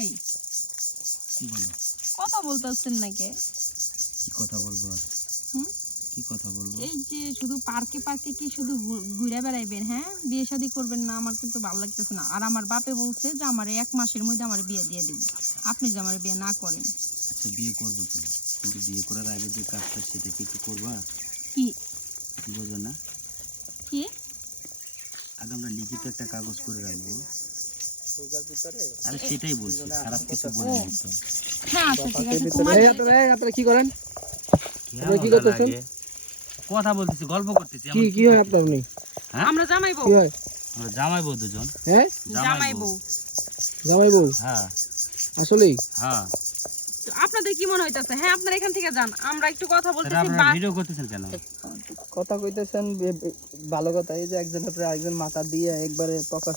এই বলো, কথা বলতেছেন নাকি? কি কথা বলবো আর? হুম? কি কথা বলবো? এই যে শুধু পার্কে পার্কে কি শুধু ঘুরে বেড়াইবেন? হ্যাঁ, বিয়ে শাদী করবেন না? আমার কিন্তু ভালো লাগতেছে না। আর আমার বাপে বলছে যে আমার 1 মাসের মধ্যে আমার বিয়ে দিয়ে দিব। আপনি যে আমার বিয়ে না করেন। আচ্ছা বিয়ে করবো তো, কিন্তু বিয়ে করার আগে যে কাজটা সেটা কি একটু করবা? কি বোঝো না? কি? আগে আমরা লিখিত একটা কাগজ করে রাখবো। আরে সেটাই বলছি, খারাপ কিছু বলিনি তো। হ্যাঁ আচ্ছা ঠিক আছে। তোমার আপনারা কি করেন? কেমন কি করতেছেন? লাগে? কথা বলতেছি, গল্প করতেছি। কি কি হয় আপনার উনি? হ্যাঁ? আমরা জামাই বউ। কি হয়? আমরা জামাই বউ দুজন। হ্যাঁ, জামাই বউ। জামাই বউ? হ্যাঁ আসলেই? হ্যাঁ। তো আপনাদের কি মনে হইতাছে? হ্যাঁ, আপনারা এখান থেকে যান। আমরা একটু কথা তাহলে বলতেছি। আপনারা ভিডিও করতেছেন কেন? কথা কইতেছেন ভালো কথা, এই যে একজনের পরে একজন মাথা দিয়ে একবারে প্রকাশ